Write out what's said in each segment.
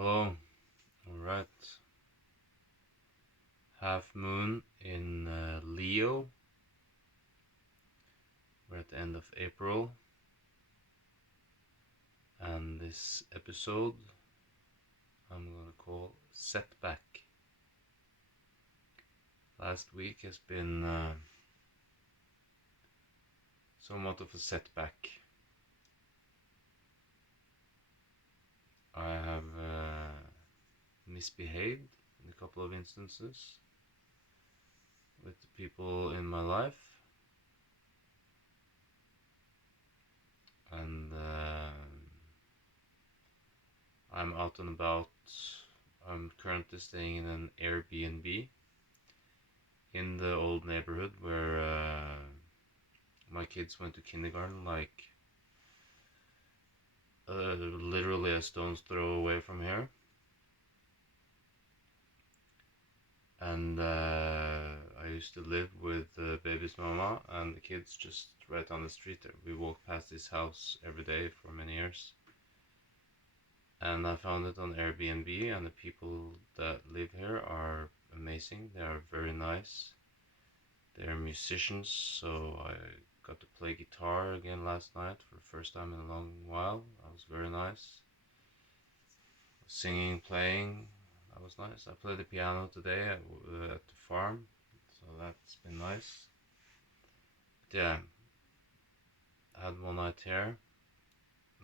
Hello. Alright. Half moon in Leo. We're at the end of April. And this episode I'm gonna call Setback. Last week has been somewhat of a setback. I have misbehaved in a couple of instances with the people in my life, and I'm out and about. I'm currently staying in an Airbnb in the old neighborhood where my kids went to kindergarten, like literally a stone's throw away from here. And I used to live with baby's mama and the kids just right on the street there. We walked past this house every day for many years. And I found it on Airbnb, and the people that live here are amazing. They are very nice. They're musicians, so I got to play guitar again last night for the first time in a long while. That was very nice. Singing, playing, that was nice. I played the piano today at the farm, so that's been nice. But yeah, I had one night here.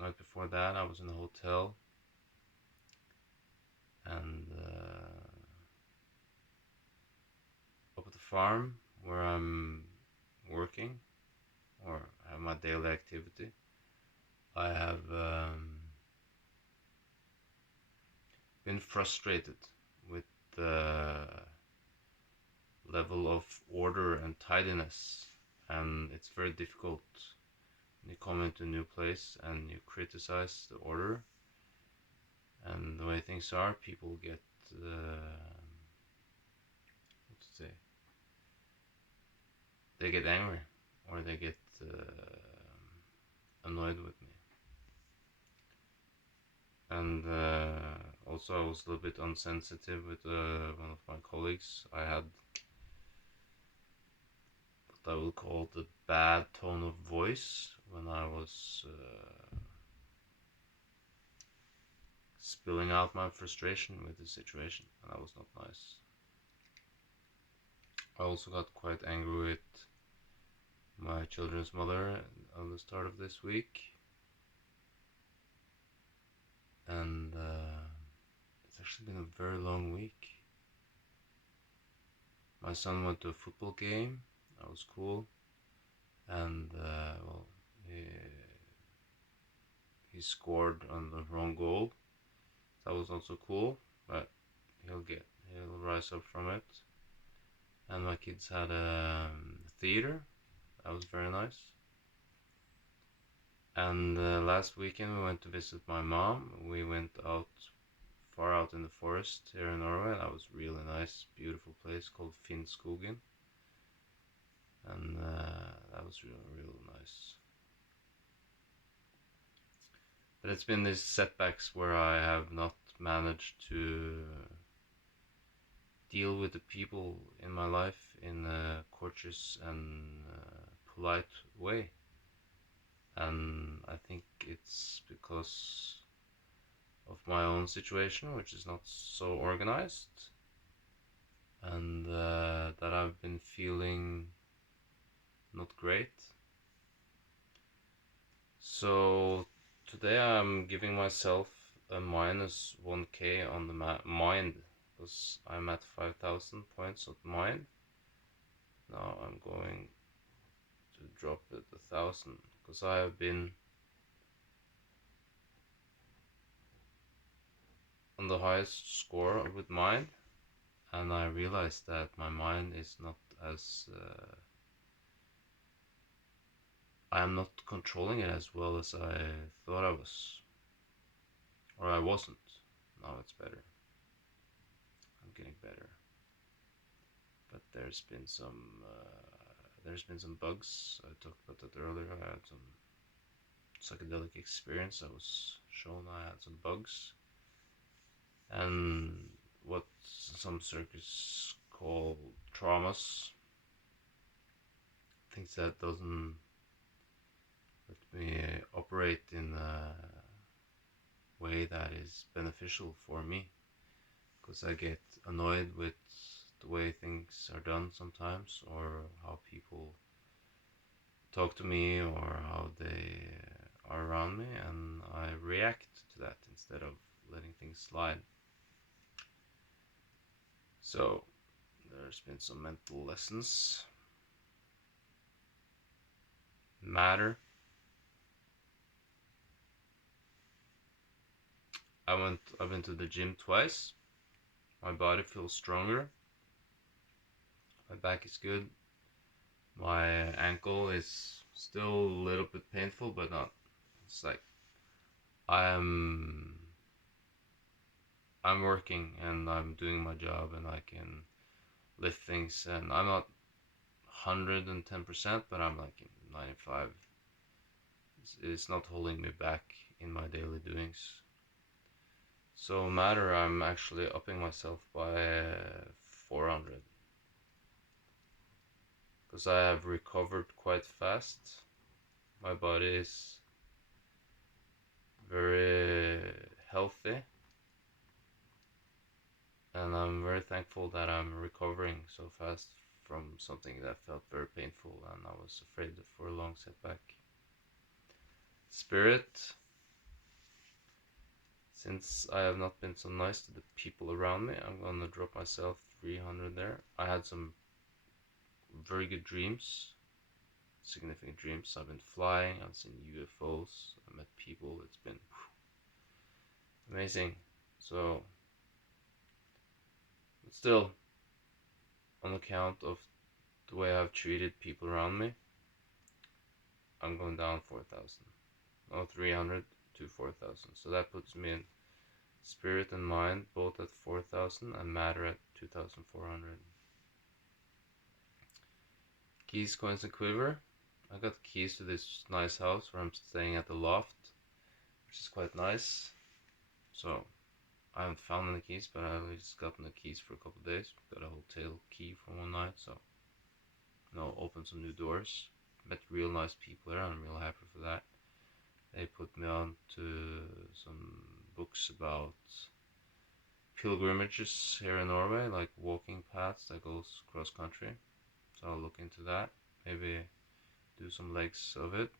Night before that, I was in a hotel, and up at the farm where I'm working or have my daily activity, I have been frustrated with the level of order and tidiness, and it's very difficult when you come into a new place and you criticize the order and the way things are. People get what to say, they get angry, or they get annoyed with me. And also I was a little bit unsensitive with one of my colleagues. I had what I would call the bad tone of voice when I was spilling out my frustration with the situation, and that was not nice. I also got quite angry with my children's mother on the start of this week, and it's actually been a very long week. My son went to a football game. That was cool, and well, he scored on the wrong goal. That was also cool, but he'll rise up from it. And my kids had a theater. That was very nice. And last weekend we went to visit my mom. We went out far out in the forest here in Norway. That was really nice, beautiful place called Finnskogen, and that was real nice. But it's been these setbacks where I have not managed to deal with the people in my life in a courteous and polite way. And I think it's because of my own situation, which is not so organized, and that I've been feeling not great. So today I'm giving myself a minus 1k on the mind, because I'm at 5,000 points of mind. Now I'm going to drop it 1,000, because I have been on the highest score with mind, and I realized that my mind is not as I am not controlling it as well as I thought I was, or I wasn't. Now it's better. I'm getting better, but there's been some bugs. I talked about that earlier. I had some psychedelic experience. I was shown I had some bugs, and what some circus call traumas, things that doesn't let me operate in a way that is beneficial for me, because I get annoyed with the way things are done sometimes, or how people talk to me, or how they are around me, and I react to that instead of letting things slide. So there's been some mental lessons. Matter. I've been to the gym twice. My body feels stronger. My back is good. My ankle is still a little bit painful, but not. It's like I'm working and I'm doing my job, and I can lift things, and I'm not 110%, but I'm like 95. It's not holding me back in my daily doings. So matter, I'm actually upping myself by 400, because I have recovered quite fast. My body is very healthy, and I'm very thankful that I'm recovering so fast from something that felt very painful, and I was afraid for a long setback. Spirit, since I have not been so nice to the people around me, I'm gonna drop myself 300 there. I had some very good dreams, significant dreams. I've been flying, I've seen UFOs, I met people. It's been amazing. So, but still, on account of the way I've treated people around me, I'm going down 4,000. No, 300 to 4,000. So that puts me in spirit and mind both at 4,000 and matter at 2,400. Keys, coins, and quiver. I got the keys to this nice house where I'm staying at the loft, which is quite nice. So I haven't found any keys, but I've just gotten the keys for a couple of days. Got a hotel key for one night, so opened some new doors. Met real nice people there, and I'm real happy for that. They put me on to some books about pilgrimages here in Norway, like walking paths that goes cross country. So I'll look into that. Maybe do some legs of it.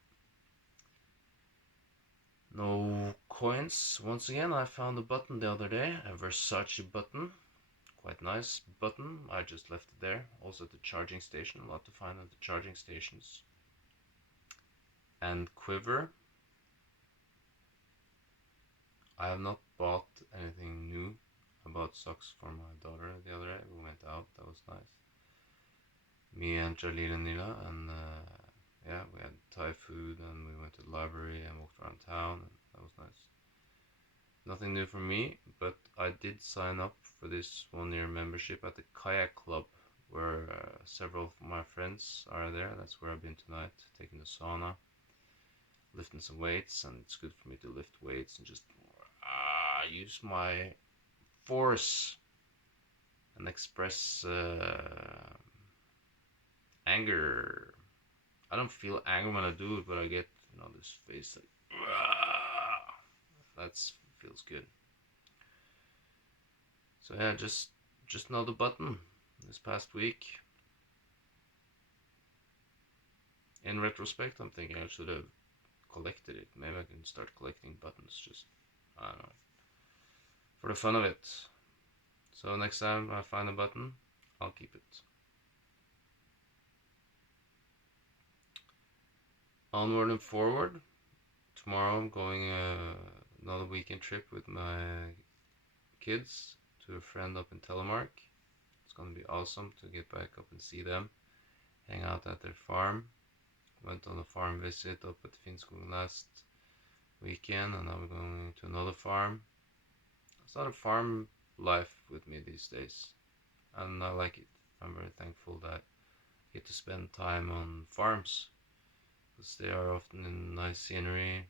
No coins. Once again, I found a button the other day, a Versace button. Quite nice button. I just left it there. Also at the charging station. A lot to find at the charging stations. And quiver. I have not bought anything new. I bought socks for my daughter the other day. We went out. That was nice. Me and Jalil and Nila, and yeah, we had Thai food, and we went to the library and walked around town, and that was nice. Nothing new for me, but I did sign up for this 1-year membership at the kayak club, where several of my friends are there. That's where I've been tonight, taking the sauna, lifting some weights, and it's good for me to lift weights and just use my force and express anger. I don't feel anger when I do it, but I get this face like that feels good. So yeah, just another button this past week. In retrospect, I'm thinking I should have collected it. Maybe I can start collecting buttons, just I don't know, for the fun of it. So next time I find a button, I'll keep it. Onward and forward. Tomorrow I'm going another weekend trip with my kids to a friend up in Telemark. It's gonna be awesome to get back up and see them, hang out at their farm. Went on a farm visit up at Finnskogen last weekend, and now we're going to another farm. It's not a farm life with me these days, and I like it. I'm very thankful that I get to spend time on farms, because they are often in nice scenery.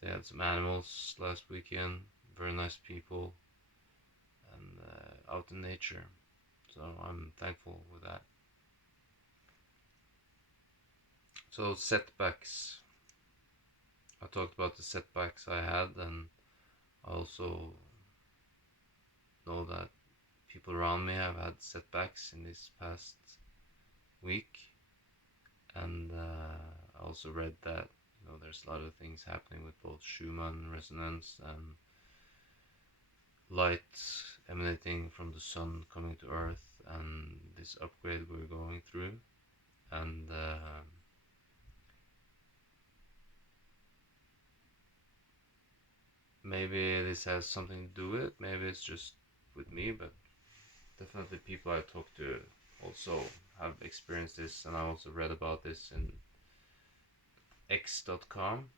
They had some animals last weekend, very nice people, and out in nature. So I'm thankful with that. So setbacks. I talked about the setbacks I had, and I also know that people around me have had setbacks in this past week, and I also read that there's a lot of things happening with both Schumann resonance and light emanating from the sun coming to Earth, and this upgrade we're going through, and maybe this has something to do with it. Maybe it's just with me, but definitely people I talk to also have experienced this, and I also read about this in x.com.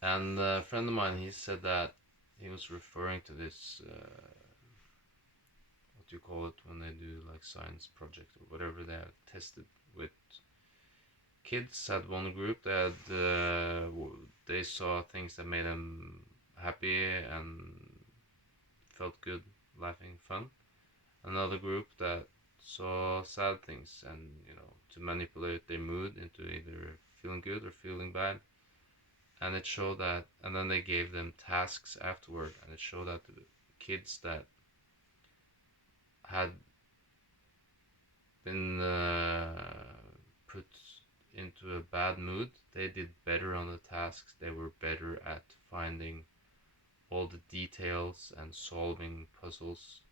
And a friend of mine, he said that he was referring to this, what do you call it when they do like science project or whatever they have tested with kids. Had one group that they saw things that made them happy and felt good, laughing, fun. Another group that saw sad things, and to manipulate their mood into either feeling good or feeling bad. And it showed that, and then they gave them tasks afterward, and it showed that the kids that had been put into a bad mood, they did better on the tasks. They were better at finding all the details and solving puzzles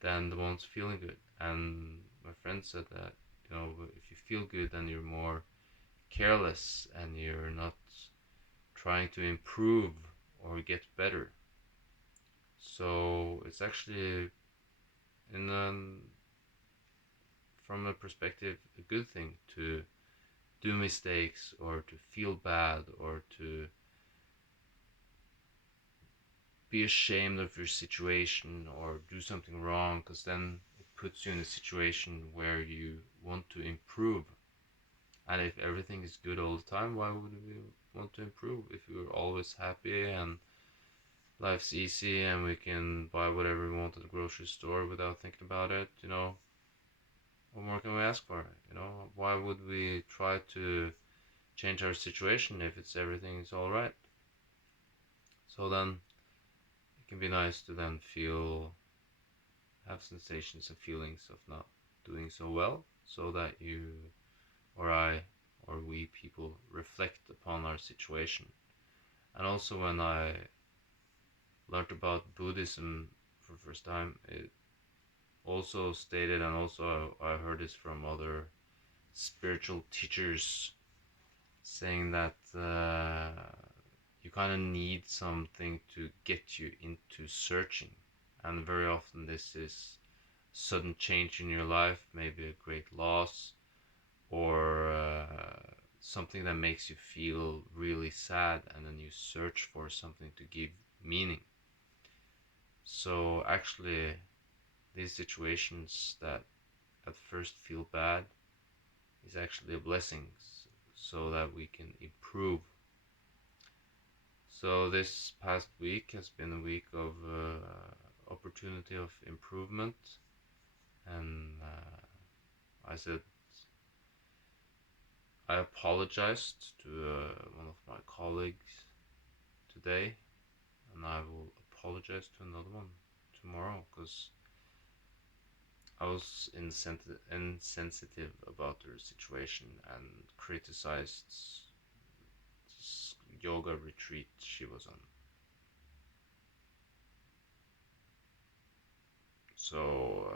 than the ones feeling good. And my friend said that if you feel good, then you're more careless and you're not trying to improve or get better. So it's actually from a perspective a good thing to do mistakes or to feel bad or to be ashamed of your situation or do something wrong, because then it puts you in a situation where you want to improve. And if everything is good all the time, why would we want to improve? If we're always happy and life's easy and we can buy whatever we want at the grocery store without thinking about it, what more can we ask for? Why would we try to change our situation if everything's all right? So then it can be nice to then have sensations and feelings of not doing so well, so that you or I or we people reflect upon our situation. And also when I learned about Buddhism for the first time, it also stated, and also I heard this from other spiritual teachers, saying that you kind of need something to get you into searching. And very often this is sudden change in your life, maybe a great loss, or something that makes you feel really sad, and then you search for something to give meaning. So actually, these situations that at first feel bad is actually a blessing, so that we can improve. So this past week has been a week of opportunity of improvement, and I apologized to one of my colleagues today, and I will apologize to another one tomorrow, because I was insensitive about their situation and criticized this yoga retreat she was on. So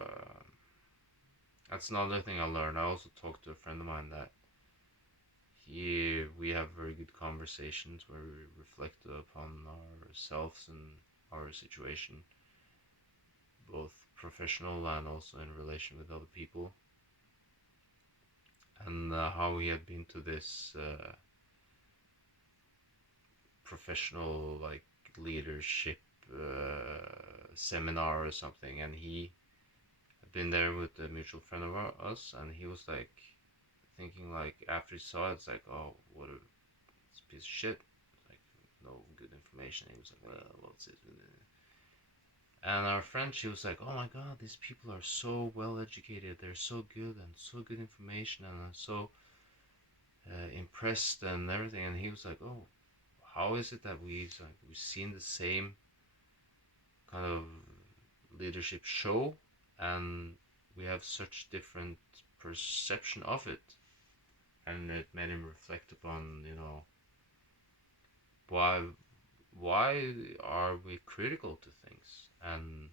that's another thing I learned. I also talked to a friend of mine that we have very good conversations where we reflect upon ourselves and our situation, both professional and also in relation with other people, and how we had been to this professional like leadership seminar or something, and he had been there with a mutual friend of us, and he was like thinking, like, after he saw it, it's like, oh, what a piece of shit, like no good information. He was like, well, what's it? And our friend, she was like, oh my god, these people are so well educated. They're so good and so good information, and I'm so impressed and everything. And he was like, oh, how is it that we've seen the same kind of leadership show and we have such different perception of it? And it made him reflect upon, why why are we critical to things? And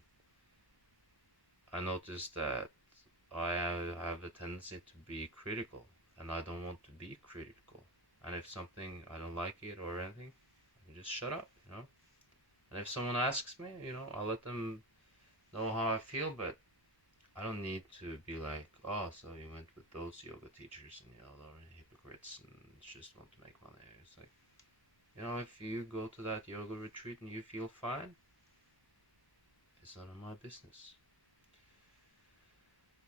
I noticed that I have a tendency to be critical, and I don't want to be critical. And if something I don't like it or anything, I just shut up. And if someone asks me, I'll let them know how I feel, but I don't need to be like, oh, so you went with those yoga teachers and they're hypocrites and just want to make money. It's like, if you go to that yoga retreat and you feel fine, it's none of my business.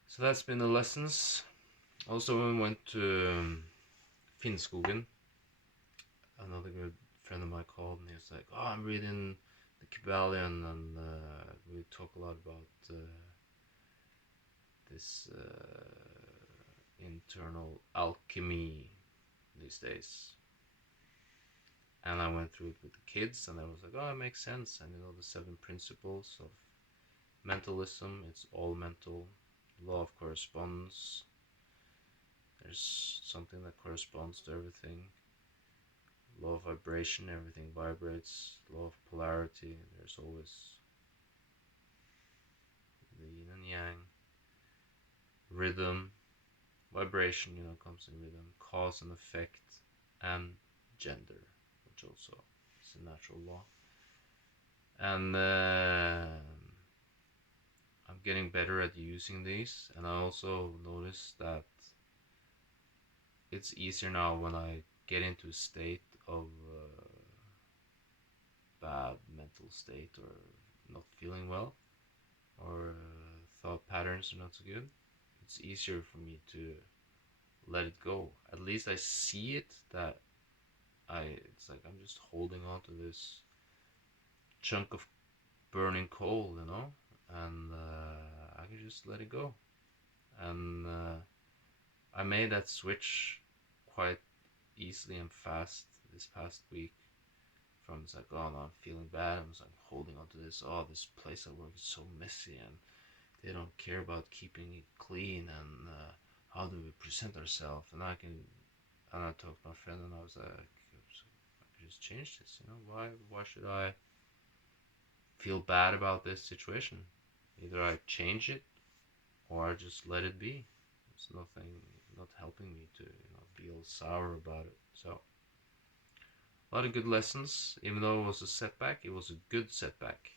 So that's been the lessons. Also, we went to Finnskogen. Another good friend of mine called and he was like, oh, I'm reading the Kybalion, and we talk a lot about this internal alchemy these days. And I went through it with the kids, and I was like, oh, it makes sense. And the 7 principles of mentalism, it's all mental. Law of correspondence, there's something that corresponds to everything. Law of vibration, everything vibrates. Law of polarity, there's always the yin and yang. Rhythm, vibration, comes in rhythm. Cause and effect, and gender, which also is a natural law. And I'm getting better at using these, and I also noticed that it's easier now when I get into a state of bad mental state, or not feeling well, or thought patterns are not so good. It's easier for me to let it go. At least I see it, that it's like I'm just holding on to this chunk of burning coal, and I can just let it go. And I made that switch quite easily and fast this past week. From it's like, oh no, I'm feeling bad. I'm holding on to this. Oh, this place I work is so messy, and they don't care about keeping it clean, and how do we present ourselves? And I talked to my friend, and I was like, I could just change this. Why should I feel bad about this situation? Either I change it, or I just let it be. There's nothing not helping me to feel sour about it. So a lot of good lessons. Even though it was a setback, it was a good setback.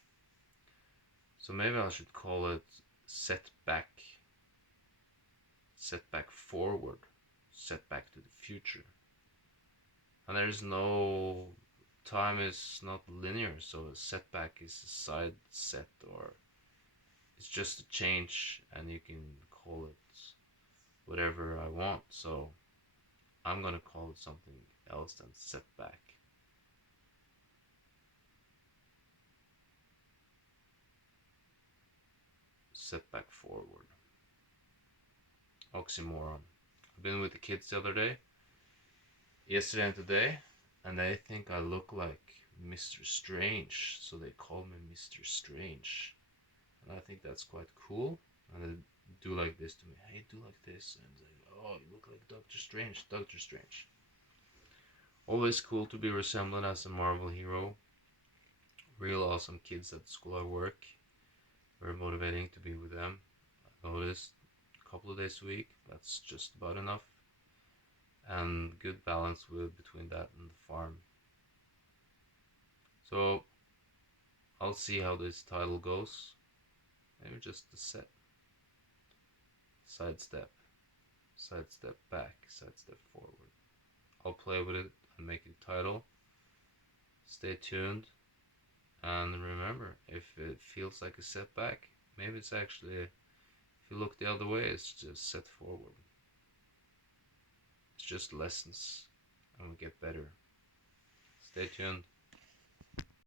So maybe I should call it setback forward, setback to the future. And there's no, time is not linear, so a setback is a side set, or it's just a change, and you can call it whatever I want. So I'm gonna call it something else than setback. Setback forward. Oxymoron. I've been with the kids the other day, yesterday and today, and they think I look like Mr. Strange, so they call me Mr. Strange. And I think that's quite cool. And they do like this to me. Hey, do like this. And they go, oh, you look like Doctor Strange. Doctor Strange. Always cool to be resembled as a Marvel hero. Real awesome kids at the school I work. Very motivating to be with them. I noticed a couple of days a week. That's just about enough. And good balance between that and the farm. So I'll see how this title goes. Maybe just a set. Sidestep. Sidestep back. Sidestep forward. I'll play with it and make it a title. Stay tuned. And remember, if it feels like a setback, maybe it's actually, if you look the other way, it's just set forward. It's just lessons, and we get better. Stay tuned.